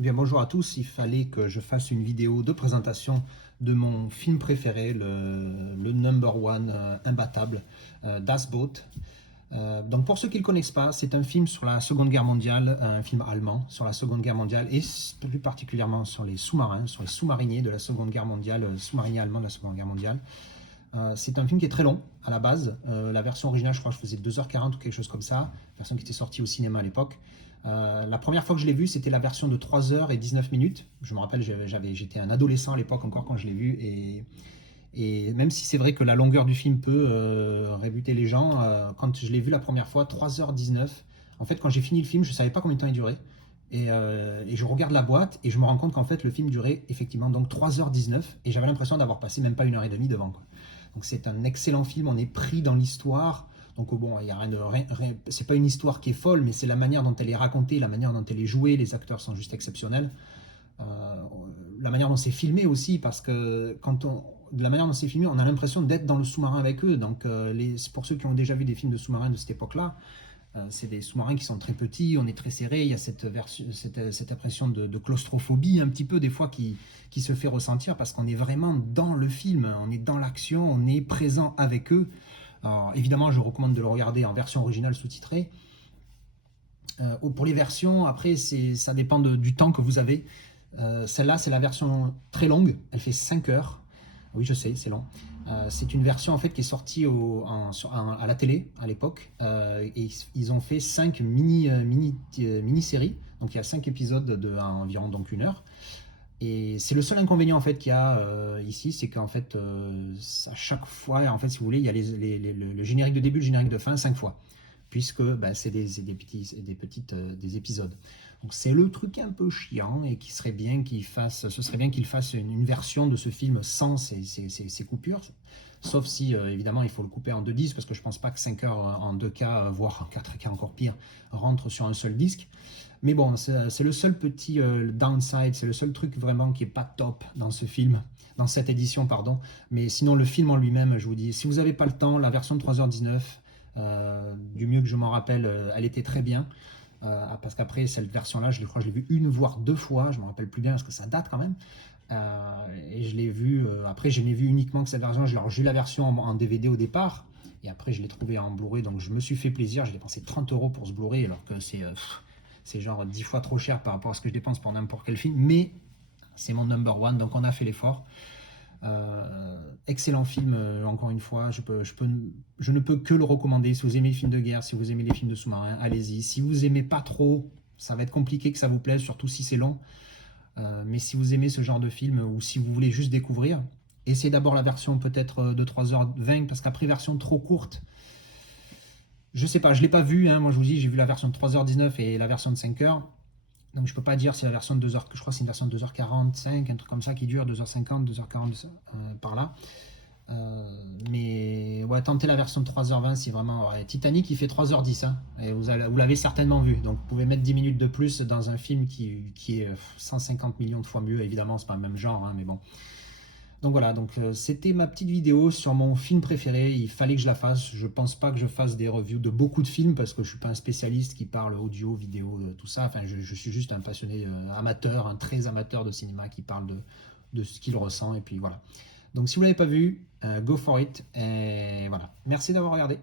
Eh bien, bonjour à tous, il fallait que je fasse une vidéo de présentation de mon film préféré, le number one imbattable, Das Boot. Donc pour ceux qui ne le connaissent pas, c'est un film sur la Seconde Guerre mondiale, un film allemand sur la Seconde Guerre mondiale et plus particulièrement sur les sous-marins, sur les sous-mariniers de la Seconde Guerre mondiale, sous-mariniers allemands de la Seconde Guerre mondiale. C'est un film qui est très long à la base. La version originale, je crois que je faisais 2h40 ou quelque chose comme ça, la version qui était sortie au cinéma à l'époque. La première fois que je l'ai vu, c'était la version de 3h19. Je me rappelle, j'étais un adolescent à l'époque encore quand je l'ai vu. Et même si c'est vrai que la longueur du film peut rébuter les gens, quand je l'ai vu la première fois, 3h19, en fait, quand j'ai fini le film, je ne savais pas combien de temps il durait. Et je regarde la boîte et je me rends compte qu'en fait, le film durait effectivement donc 3h19 et j'avais l'impression d'avoir passé même pas 1h30 devant, quoi. Donc c'est un excellent film, on est pris dans l'histoire. Donc bon, il y a c'est pas une histoire qui est folle, mais c'est la manière dont elle est racontée, la manière dont elle est jouée. Les acteurs sont juste exceptionnels. Euh, la manière dont c'est filmé aussi, parce que de la manière dont c'est filmé, on a l'impression d'être dans le sous-marin avec eux. Donc pour ceux qui ont déjà vu des films de sous-marins de cette époque-là, c'est des sous-marins qui sont très petits, on est très serré, il y a cette impression de claustrophobie un petit peu des fois qui se fait ressentir parce qu'on est vraiment dans le film, on est dans l'action, on est présent avec eux. Alors, évidemment, je recommande de le regarder en version originale sous-titrée. Pour les versions, après, ça dépend du temps que vous avez. Celle-là, c'est la version très longue, elle fait 5 heures. Oui, je sais, c'est long. C'est une version en fait qui est sortie à la télé à l'époque. Et ils ont fait 5 mini-séries. Donc il y a 5 épisodes à environ donc 1 heure. Et c'est le seul inconvénient en fait qu'il y a ici, c'est qu'en fait à chaque fois, en fait, si vous voulez, il y a le générique de début, le générique de fin 5 fois, puisque bah, c'est des épisodes. Donc c'est le truc un peu chiant et ce serait bien qu'il fasse une version de ce film sans ces coupures. Sauf si évidemment il faut le couper en 2 disques, parce que je pense pas que 5 heures en 2K, voire en 4K encore pire, rentre sur un seul disque. Mais bon, c'est le seul petit downside, c'est le seul truc vraiment qui est pas top dans ce film, dans cette édition, pardon. Mais sinon, le film en lui-même, je vous dis, si vous n'avez pas le temps, la version de 3h19, du mieux que je m'en rappelle, elle était très bien. Parce qu'après, cette version-là, je crois que je l'ai vue 1 voire 2 fois, je ne me rappelle plus bien parce que ça date quand même. Et je l'ai vue, après, je n'ai vu uniquement que cette version. J'ai eu la version en DVD au départ, et après, je l'ai trouvé en Blu-ray, donc je me suis fait plaisir. J'ai dépensé 30 € pour ce Blu-ray, alors que c'est genre 10 fois trop cher par rapport à ce que je dépense pour n'importe quel film, mais c'est mon number one, donc on a fait l'effort. Excellent film, encore une fois, je ne peux que le recommander. Si vous aimez les films de guerre, si vous aimez les films de sous-marins, allez-y. Si vous aimez pas trop, ça va être compliqué que ça vous plaise, surtout si c'est long. Mais si vous aimez ce genre de film, ou si vous voulez juste découvrir, essayez d'abord la version peut-être de 3h20, parce qu'après, version trop courte, je sais pas, je l'ai pas vu, hein. Moi je vous dis, j'ai vu la version de 3h19 et la version de 5h. Donc je peux pas dire si la version de 2h, je crois que c'est une version de 2h45, un truc comme ça qui dure 2h50, 2h40 par là. Mais ouais, tentez la version de 3h20 si vraiment. Ouais, Titanic il fait 3h10, hein, et vous l'avez certainement vu. Donc vous pouvez mettre 10 minutes de plus dans un film qui est 150 millions de fois mieux. Évidemment, c'est pas le même genre, hein, mais bon. Donc voilà, donc c'était ma petite vidéo sur mon film préféré. Il fallait que je la fasse. Je pense pas que je fasse des reviews de beaucoup de films parce que je suis pas un spécialiste qui parle audio, vidéo, tout ça. Enfin, je suis juste un passionné amateur, un très amateur de cinéma qui parle de ce qu'il ressent. Et puis voilà. Donc si vous l'avez pas vu, go for it. Et voilà. Merci d'avoir regardé.